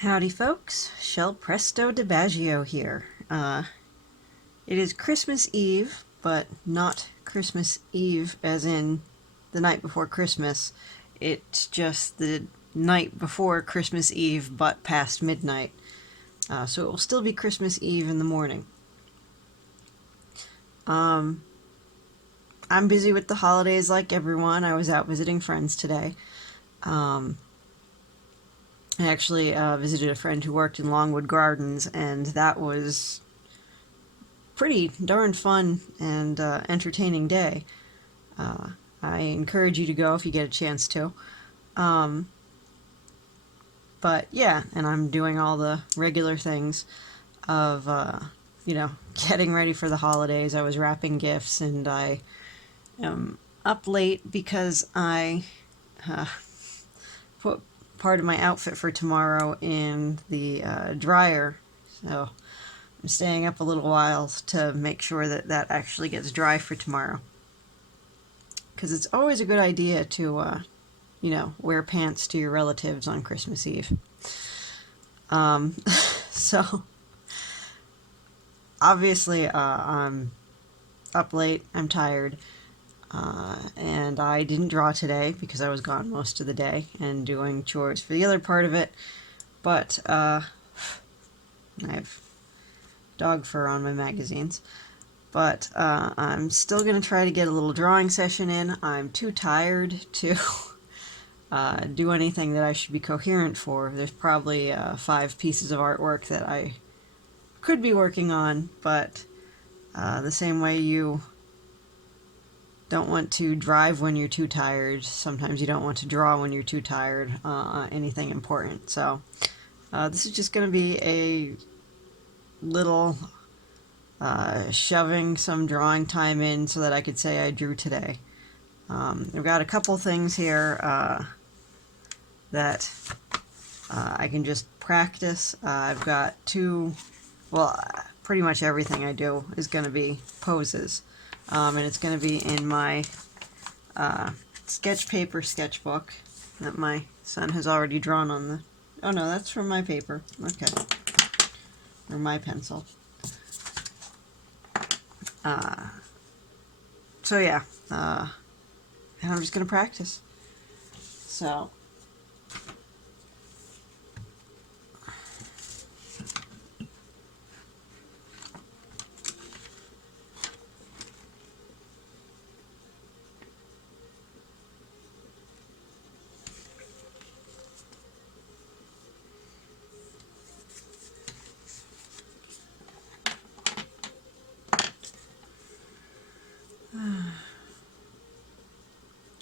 Howdy folks, Shell Presto DiBaggio here. It is Christmas Eve, but not Christmas Eve as in the night before Christmas. It's just the night before Christmas Eve, but past midnight. So it will still be Christmas Eve in the morning. I'm busy with the holidays like everyone. I was out visiting friends today. I actually visited a friend who worked in Longwood Gardens, and that was pretty darn fun and entertaining day. I encourage you to go if you get a chance to. But yeah, and I'm doing all the regular things of, getting ready for the holidays. I was wrapping gifts, and I am up late because I put part of my outfit for tomorrow in the dryer. So I'm staying up a little while to make sure that that actually gets dry for tomorrow. Because it's always a good idea to, wear pants to your relatives on Christmas Eve. So, obviously, I'm up late, I'm tired, and I didn't draw today because I was gone most of the day and doing chores for the other part of it, but I have dog fur on my magazines. But I'm still going to try to get a little drawing session in. I'm too tired to do anything that I should be coherent for. There's probably 5 pieces of artwork that I could be working on, but the same way you don't want to drive when you're too tired, sometimes you don't want to draw when you're too tired, anything important. So this is just going to be a little shoving some drawing time in so that I could say I drew today. I've got a couple things here that I can just practice. I've got pretty much everything I do is going to be poses. And it's going to be in my sketch paper sketchbook that my son has already drawn on the... Oh no, that's from my paper. Okay. Or my pencil. So yeah, and I'm just going to practice. So...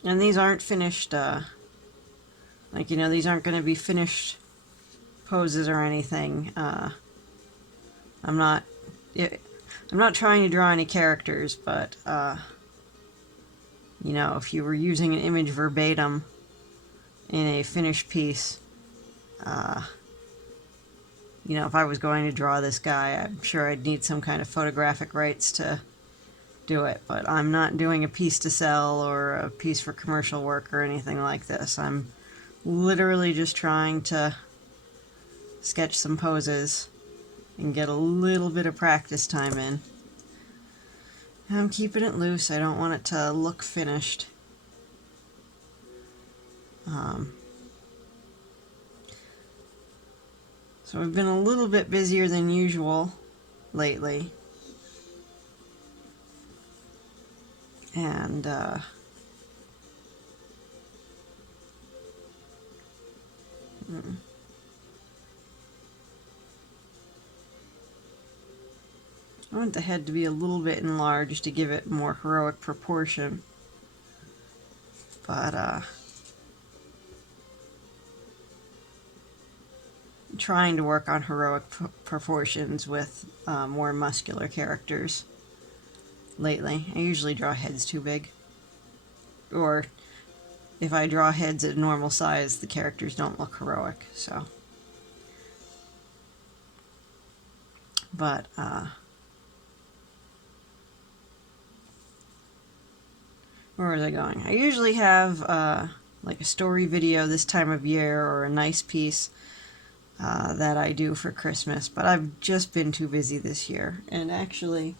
And these aren't finished, these aren't going to be finished poses or anything. I'm not trying to draw any characters, but, if you were using an image verbatim in a finished piece, if I was going to draw this guy, I'm sure I'd need some kind of photographic rights to do it, but I'm not doing a piece to sell or a piece for commercial work or anything like this. I'm literally just trying to sketch some poses and get a little bit of practice time in. I'm keeping it loose. I don't want it to look finished. So I've been a little bit busier than usual lately. And I want the head to be a little bit enlarged to give it more heroic proportion. But I'm trying to work on heroic proportions with more muscular characters lately. I usually draw heads too big. Or if I draw heads at normal size, the characters don't look heroic, so. But, where was I going? I usually have, like a story video this time of year or a nice piece that I do for Christmas, but I've just been too busy this year. And actually,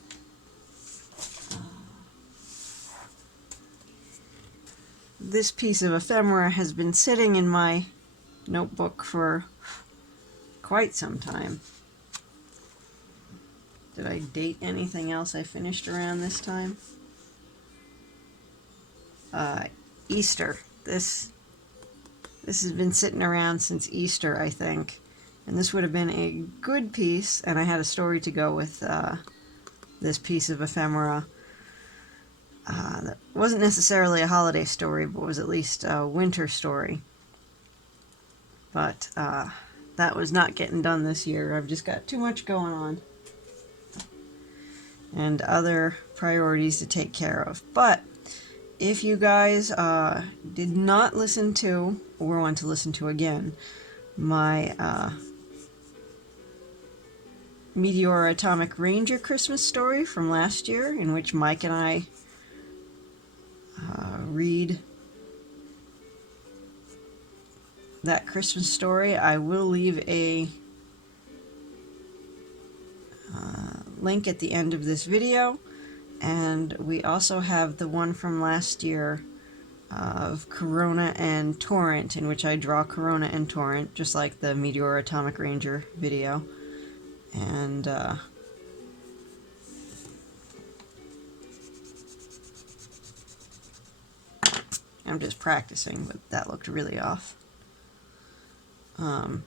this piece of ephemera has been sitting in my notebook for quite some time. Did I date anything else I finished around this time? Easter. This has been sitting around since Easter, I think. And this would have been a good piece, and I had a story to go with this piece of ephemera. That wasn't necessarily a holiday story, but was at least a winter story. But that was not getting done this year. I've just got too much going on and other priorities to take care of. But if you guys did not listen to, or want to listen to again, my Meteor Atomic Ranger Christmas story from last year, in which Mike and I read that Christmas story, I will leave a link at the end of this video. And we also have the one from last year of Corona and Torrent, in which I draw Corona and Torrent, just like the Meteor Atomic Ranger video. And I'm just practicing, but that looked really off. And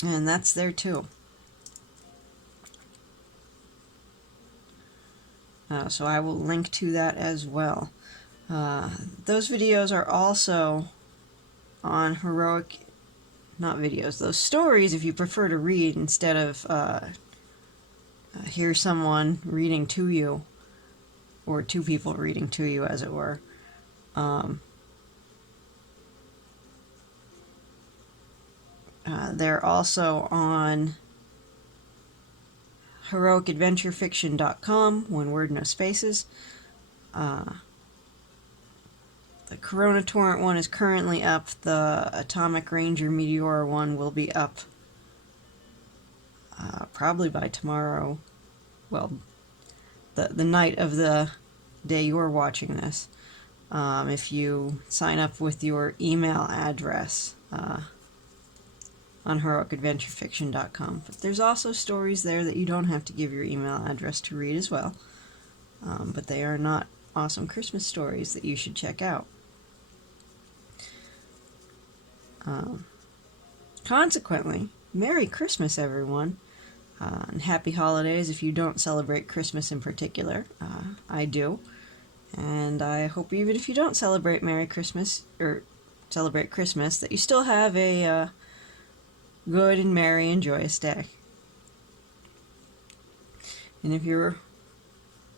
that's there too. So I will link to that as well. Those videos are also on Heroic, not videos, those stories, if you prefer to read instead of hear someone reading to you, or two people reading to you, as it were. They're also on heroicadventurefiction.com, one word, no spaces. The Corona Torrent one is currently up. The Atomic Ranger Meteor one will be up probably by tomorrow. Well, the night of the day you're watching this. If you sign up with your email address on heroicadventurefiction.com. But there's also stories there that you don't have to give your email address to read as well. But they are not awesome Christmas stories that you should check out. Consequently, Merry Christmas, everyone, and Happy Holidays if you don't celebrate Christmas in particular. I do. And I hope even if you don't celebrate Merry Christmas, or celebrate Christmas, that you still have a good and merry and joyous day. And if you're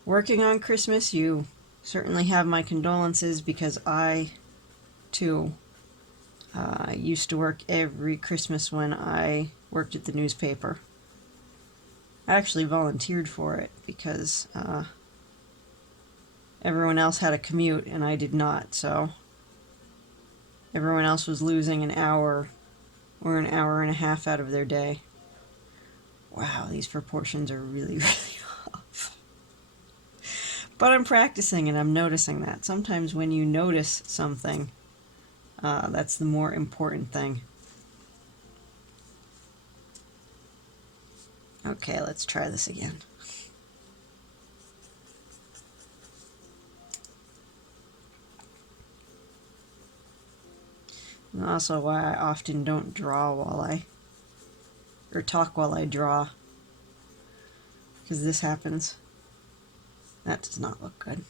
working on Christmas, you certainly have my condolences, because I, too, used to work every Christmas when I worked at the newspaper. I actually volunteered for it because everyone else had a commute and I did not, so everyone else was losing an hour or an hour and a half out of their day. Wow, these proportions are really, really off. But I'm practicing and I'm noticing that. Sometimes when you notice something, that's the more important thing. Okay, let's try this again. And also why I often don't draw or talk while I draw. Because this happens. That does not look good.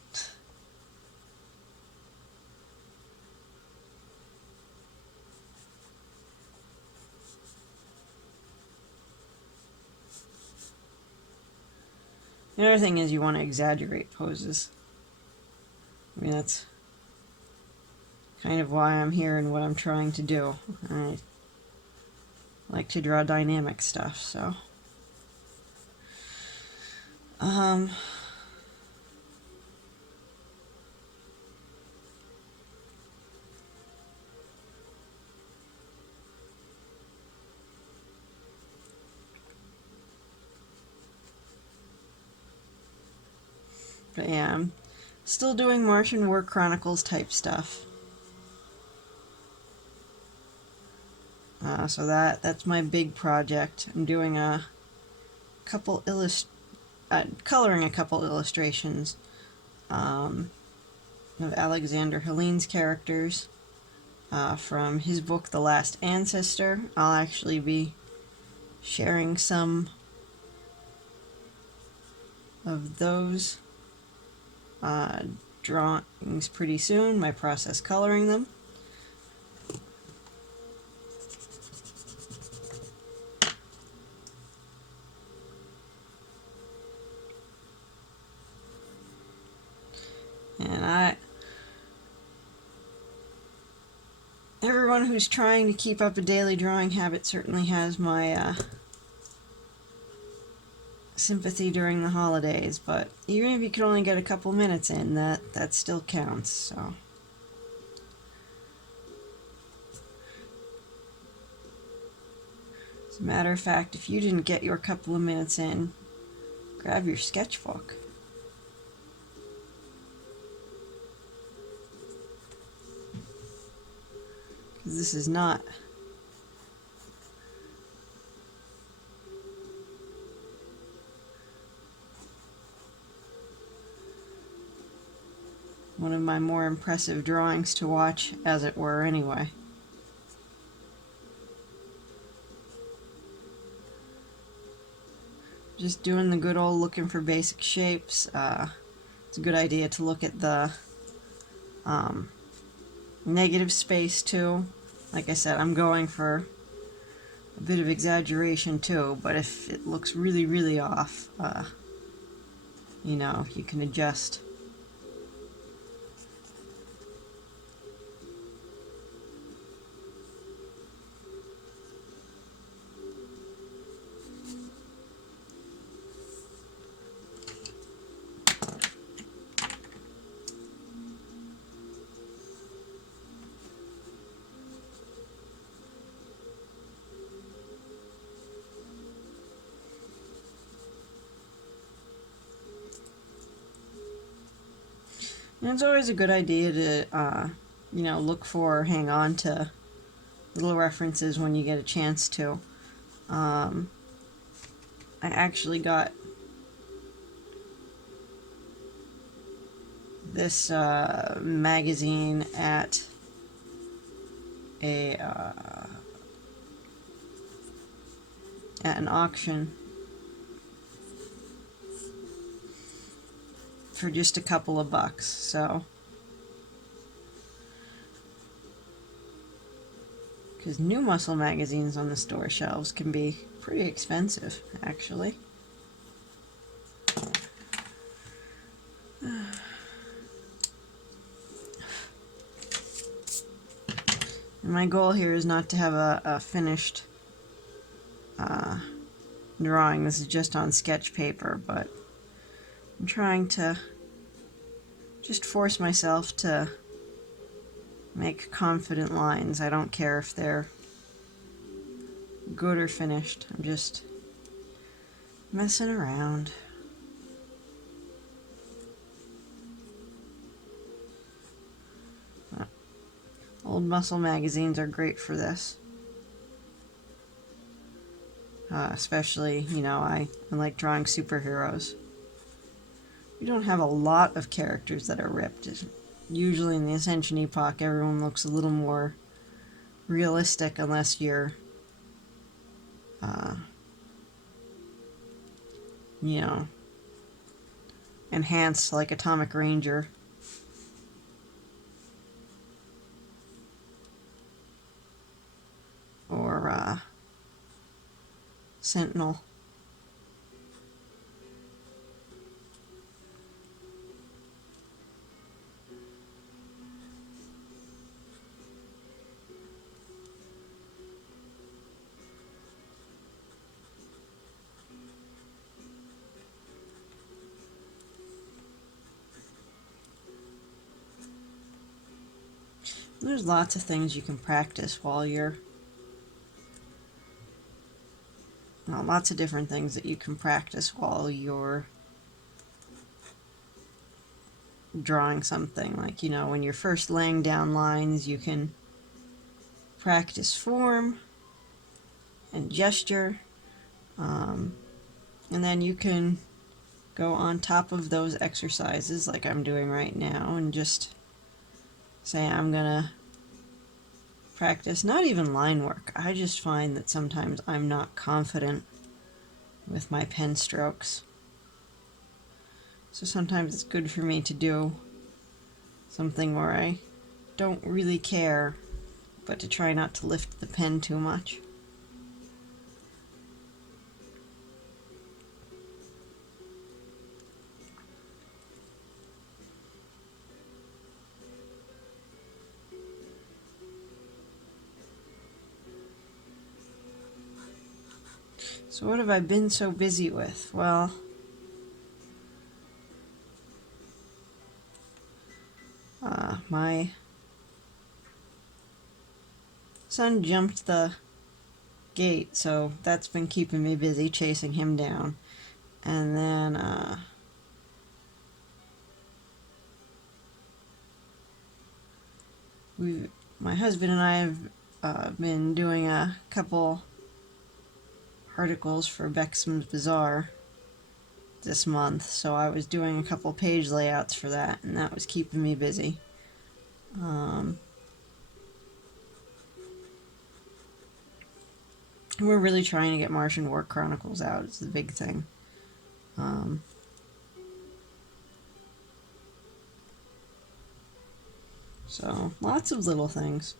The other thing is you want to exaggerate poses. I mean, that's kind of why I'm here and what I'm trying to do. I like to draw dynamic stuff, so. But yeah, I'm still doing Martian War Chronicles type stuff. So that's my big project. I'm doing a couple coloring a couple illustrations of Alexander Helene's characters from his book The Last Ancestor. I'll actually be sharing some of those drawings pretty soon, my process coloring them. And everyone who's trying to keep up a daily drawing habit certainly has my sympathy during the holidays, but even if you can only get a couple minutes in, that still counts, so. As a matter of fact, if you didn't get your couple of minutes in, grab your sketchbook. Because this is not one of my more impressive drawings to watch, as it were, anyway. Just doing the good old looking for basic shapes. It's a good idea to look at the negative space too. Like I said, I'm going for a bit of exaggeration too, but if it looks really, really off, you know, you can adjust. And it's always a good idea to, you know, look for or hang on to little references when you get a chance to. I actually got this magazine at an auction for just a couple of bucks, so. Because new muscle magazines on the store shelves can be pretty expensive, actually. And my goal here is not to have a finished drawing. This is just on sketch paper, but I'm trying to just force myself to make confident lines. I don't care if they're good or finished. I'm just messing around. Old muscle magazines are great for this. Especially, you know, I like drawing superheroes. You don't have a lot of characters that are ripped. Usually in the Ascension Epoch, everyone looks a little more realistic unless you're, you know, enhanced like Atomic Ranger. Or, Sentinel. There's lots of things you can practice while you're... Well, lots of different things that you can practice while you're drawing something. Like, you know, when you're first laying down lines, you can practice form and gesture, and then you can go on top of those exercises like I'm doing right now and just say I'm gonna practice not even line work. I just find that sometimes I'm not confident with my pen strokes. So sometimes it's good for me to do something where I don't really care, but to try not to lift the pen too much. So what have I been so busy with? Well, my son jumped the gate, so that's been keeping me busy chasing him down. And then my husband and I have been doing a couple articles for Bexham's Bazaar this month, so I was doing a couple page layouts for that, and that was keeping me busy. We're really trying to get Martian War Chronicles out. It's the big thing. So lots of little things.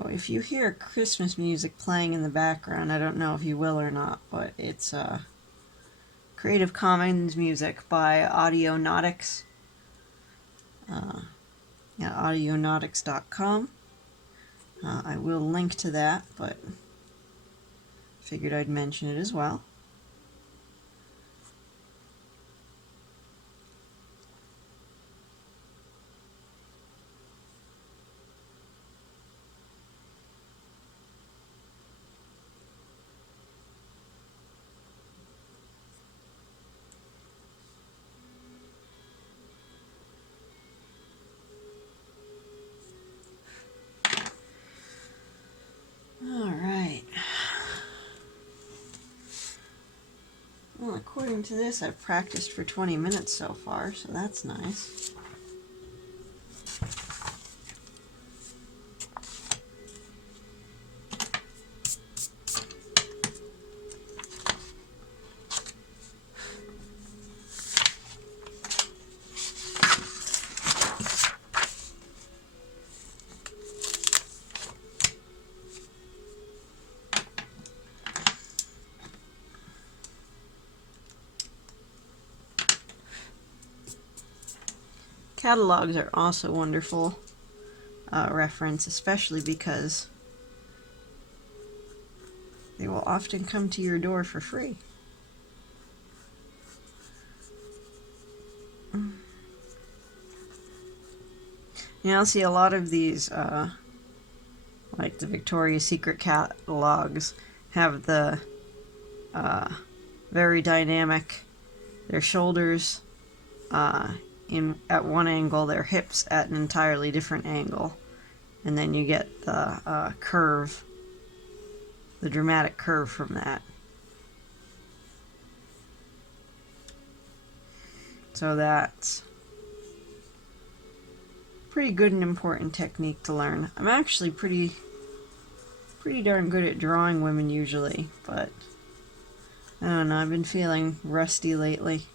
Oh, if you hear Christmas music playing in the background, I don't know if you will or not, but it's Creative Commons music by Audionautics. Audionautics.com. I will link to that, but figured I'd mention it as well. Alright. Well, according to this, I've practiced for 20 minutes so far, so that's nice. Catalogs are also wonderful reference, especially because they will often come to your door for free. You know, I'll see a lot of these, like the Victoria's Secret catalogs, have the very dynamic, their shoulders at one angle, their hips at an entirely different angle, and then you get the curve, the dramatic curve from that. So that's pretty good and important technique to learn. I'm actually pretty darn good at drawing women usually, but I don't know, I've been feeling rusty lately.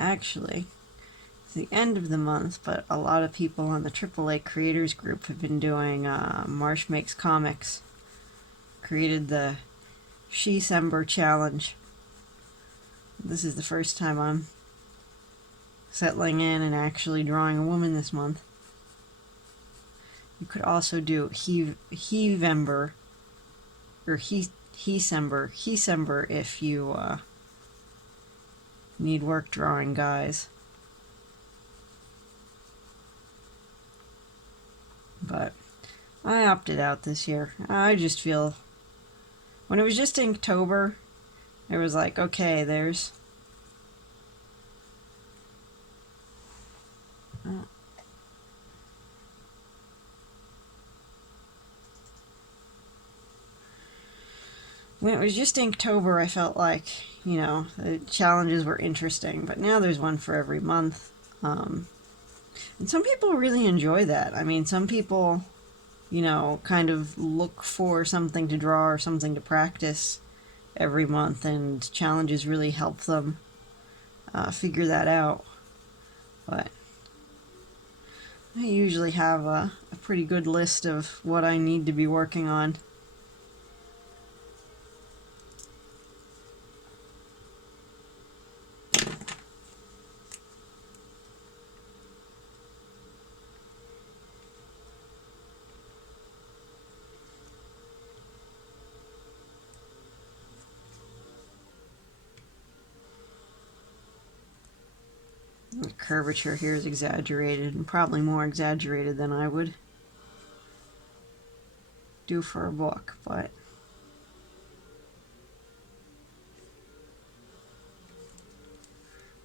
actually, it's the end of the month, but a lot of people on the AAA creators group have been doing Marsh Makes Comics. Created the She-Sember challenge. This is the first time I'm settling in and actually drawing a woman this month. You could also do He-Vember, or He-Sember if you need work drawing guys. But I opted out this year. I just feel, when it was just Inktober, it was like, okay, there's when it was just Inktober, I felt like, you know, the challenges were interesting, but now there's one for every month. And some people really enjoy that. I mean, some people, you know, kind of look for something to draw or something to practice every month, and challenges really help them figure that out. But I usually have a pretty good list of what I need to be working on. The curvature here is exaggerated, and probably more exaggerated than I would do for a book, but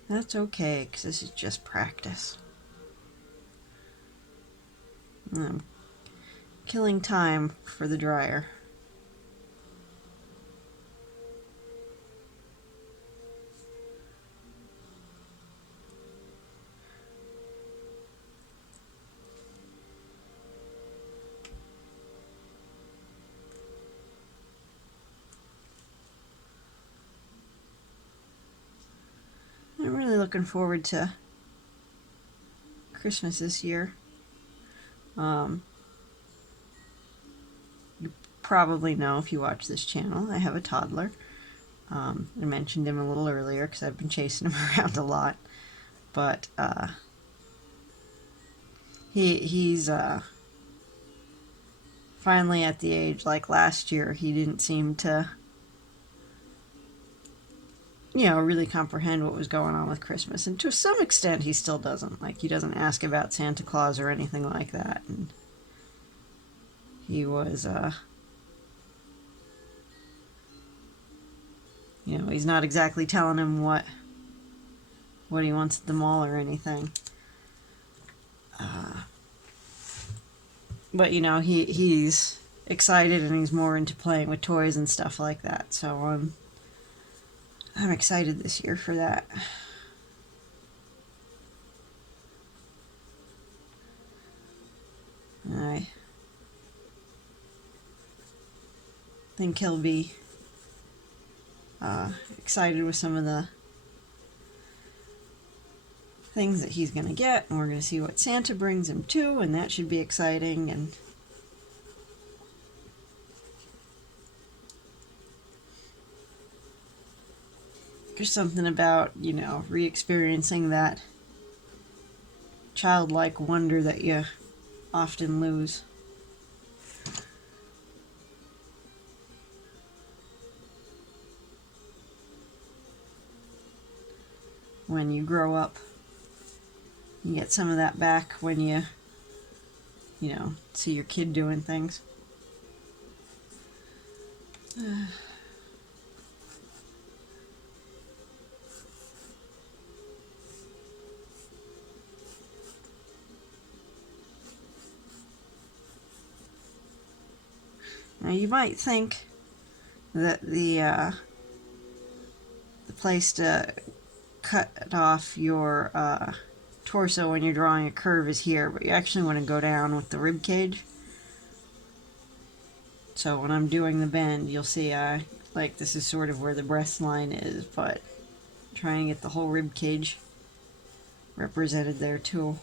that's okay, because this is just practice. I'm killing time for the dryer. I'm really looking forward to Christmas this year. You probably know if you watch this channel, I have a toddler. I mentioned him a little earlier because I've been chasing him around a lot. But he's finally at the age, like last year, he didn't seem to, you know, really comprehend what was going on with Christmas. And to some extent, he still doesn't. Like, he doesn't ask about Santa Claus or anything like that. And he was, you know, he's not exactly telling him what he wants at the mall or anything. But, you know, he's excited and he's more into playing with toys and stuff like that. So I'm excited this year for that. I think he'll be excited with some of the things that he's going to get, and we're going to see what Santa brings him too, and that should be exciting. And there's something about, you know, re-experiencing that childlike wonder that you often lose. When you grow up, you get some of that back when you know, see your kid doing things. Now you might think that the place to cut off your torso when you're drawing a curve is here, but you actually want to go down with the rib cage. So when I'm doing the bend, you'll see like this is sort of where the breast line is, but try and get the whole rib cage represented there too.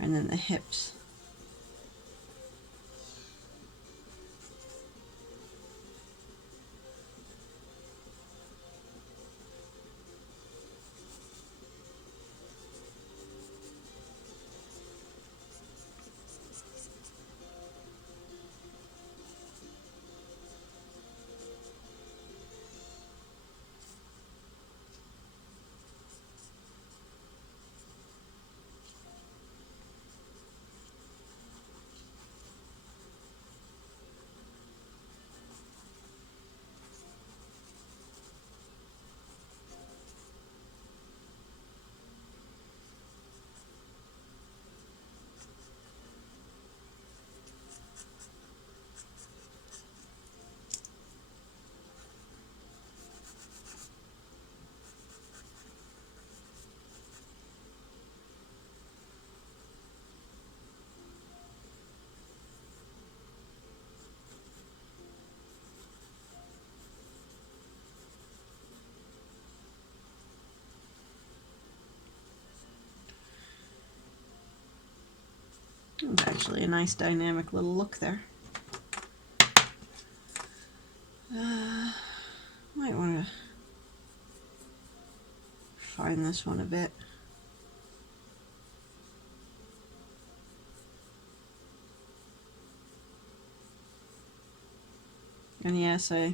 And then the hips. It's actually a nice dynamic little look there. Might want to refine this one a bit. And yes, I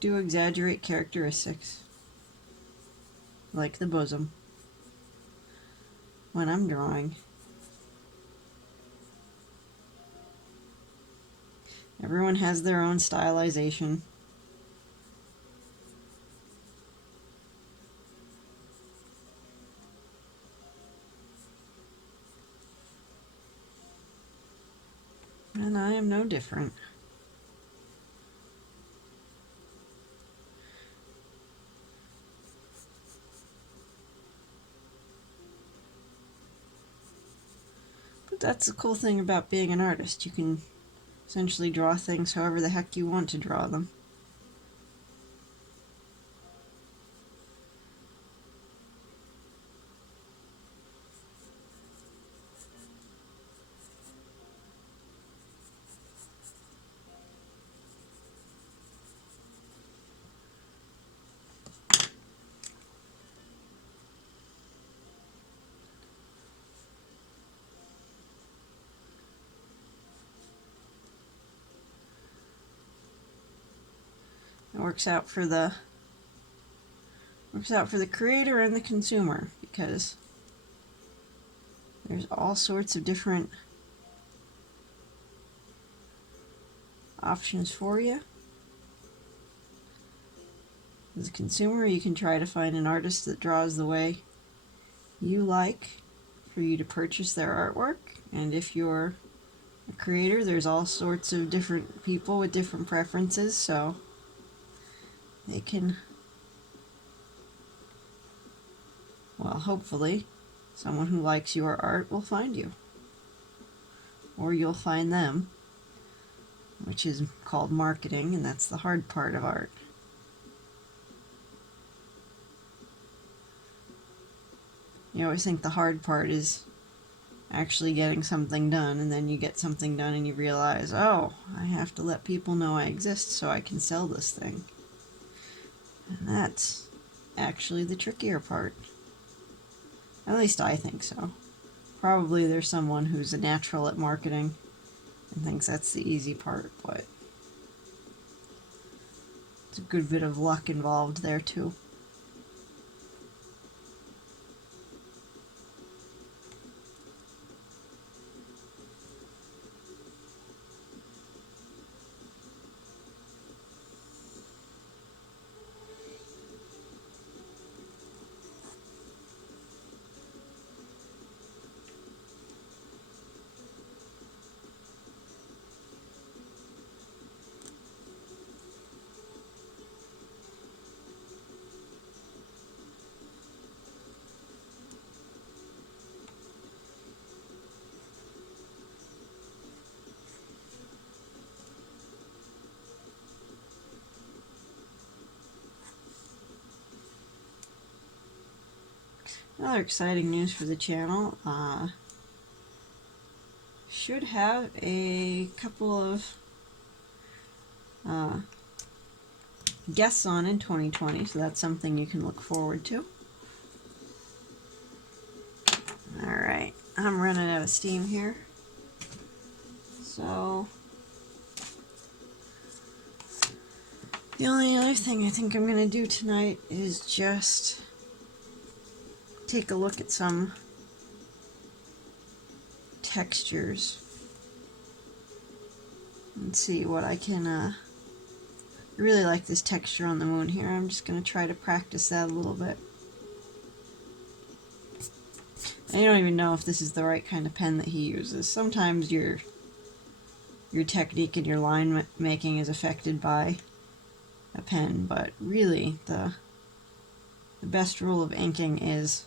do exaggerate characteristics, like the bosom, when I'm drawing. Everyone has their own stylization. And I am no different. But that's the cool thing about being an artist. You can essentially draw things however the heck you want to draw them. It works out for the creator and the consumer, because there's all sorts of different options for you. As a consumer, you can try to find an artist that draws the way you like for you to purchase their artwork. And if you're a creator, there's all sorts of different people with different preferences, so they can, well, hopefully someone who likes your art will find you, or you'll find them, which is called marketing, and that's the hard part of art. You always think the hard part is actually getting something done, and then you get something done and you realize, oh, I have to let people know I exist so I can sell this thing. And that's actually the trickier part. At least I think so. Probably there's someone who's a natural at marketing and thinks that's the easy part, but it's a good bit of luck involved there too. Another exciting news for the channel. Should have a couple of guests on in 2020, so that's something you can look forward to. Alright, I'm running out of steam here. So, the only other thing I think I'm going to do tonight is just take a look at some textures and see what I can, I really like this texture on the moon here. I'm just going to try to practice that a little bit. I don't even know if this is the right kind of pen that he uses. Sometimes your technique and your line making is affected by a pen, but really the best rule of inking is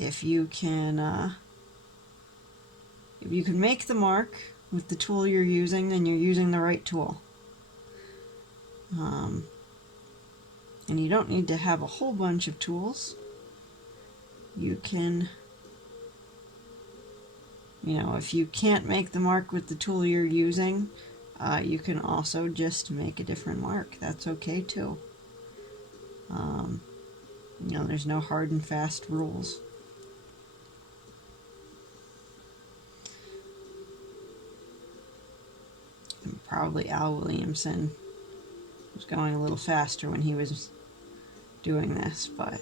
if you can make the mark with the tool you're using, then you're using the right tool. And you don't need to have a whole bunch of tools. You can, if you can't make the mark with the tool you're using, you can also just make a different mark. That's okay too. There's no hard and fast rules. And probably Al Williamson was going a little faster when he was doing this, but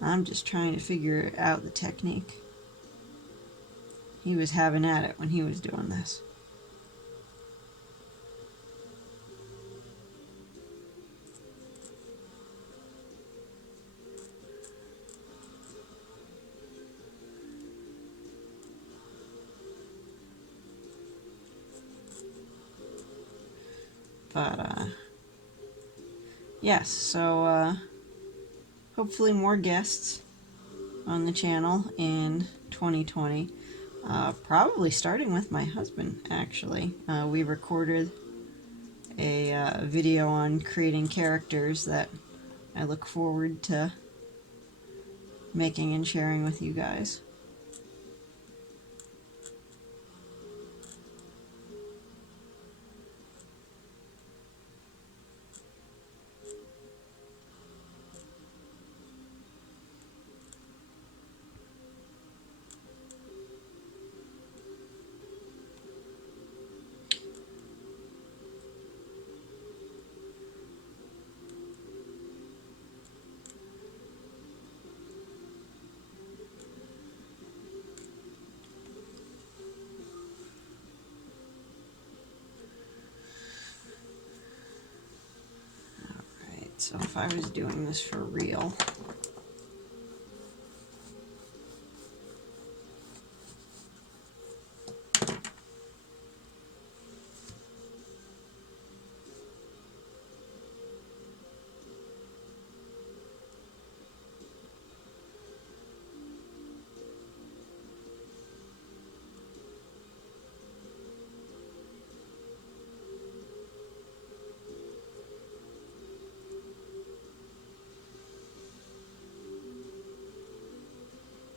I'm just trying to figure out the technique. He was having at it when he was doing this. But, yes, so, hopefully more guests on the channel in 2020. Probably starting with my husband, actually. We recorded a video on creating characters that I look forward to making and sharing with you guys. So if I was doing this for real,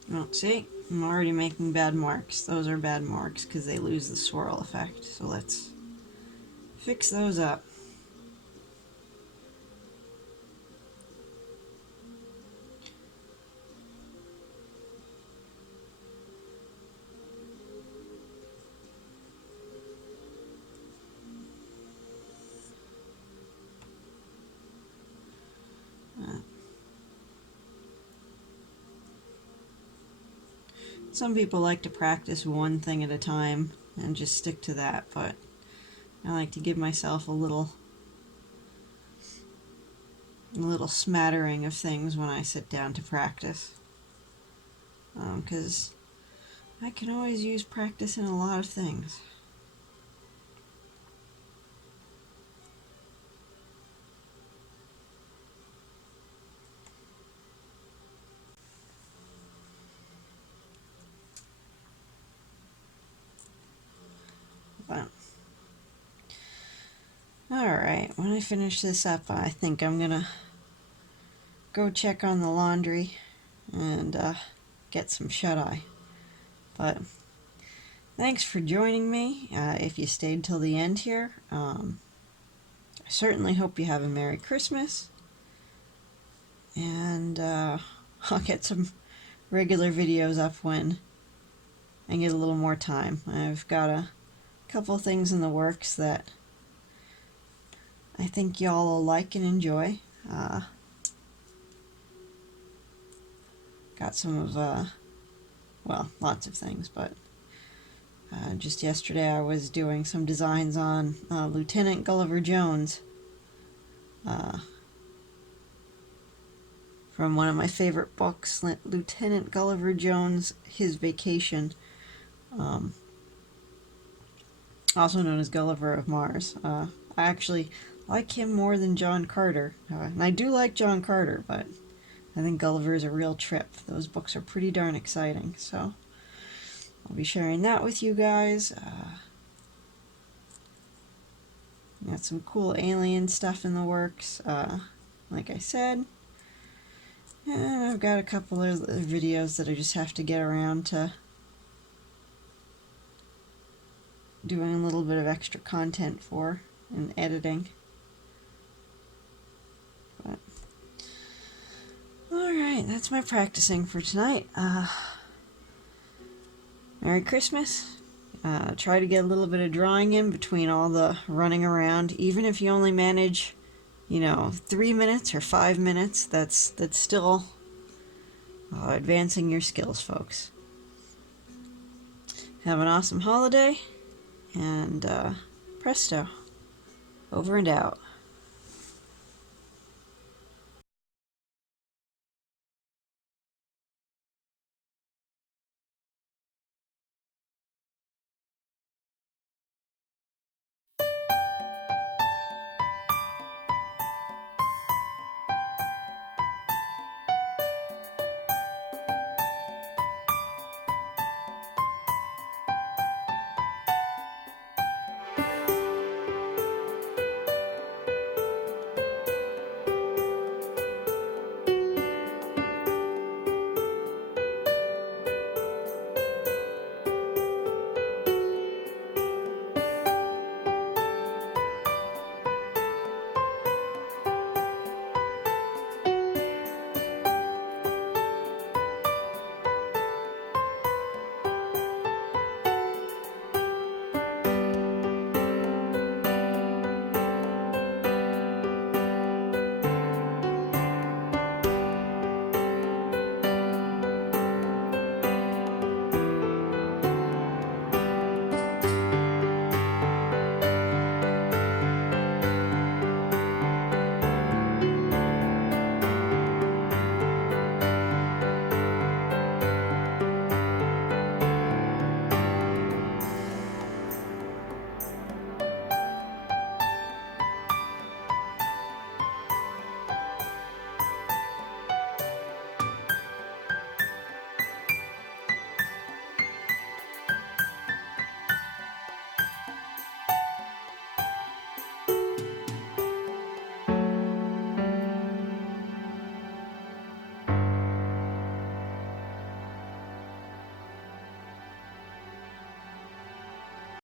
well, see, I'm already making bad marks. Those are bad marks because they lose the swirl effect. So let's fix those up. Some people like to practice one thing at a time and just stick to that, but I like to give myself a little smattering of things when I sit down to practice. Because I can always use practice in a lot of things. But, alright, when I finish this up, I think I'm gonna go check on the laundry and get some shut-eye. But thanks for joining me. If you stayed till the end here, I certainly hope you have a Merry Christmas. And I'll get some regular videos up when I get a little more time. I've got a couple things in the works that I think y'all will like and enjoy. Got some of, well, lots of things, but just yesterday I was doing some designs on Lieutenant Gulliver Jones from one of my favorite books, Lieutenant Gulliver Jones, His Vacation, also known as Gulliver of Mars. I actually like him more than John Carter, and I do like John Carter, but I think Gulliver is a real trip. Those books are pretty darn exciting, so I'll be sharing that with you guys. Got some cool alien stuff in the works, like I said. And I've got a couple of videos that I just have to get around to doing a little bit of extra content for and editing. But alright, that's my practicing for tonight. Merry Christmas. Try to get a little bit of drawing in between all the running around. Even if you only manage, 3 minutes or 5 minutes, that's still advancing your skills, folks. Have an awesome holiday, and presto. Over and out.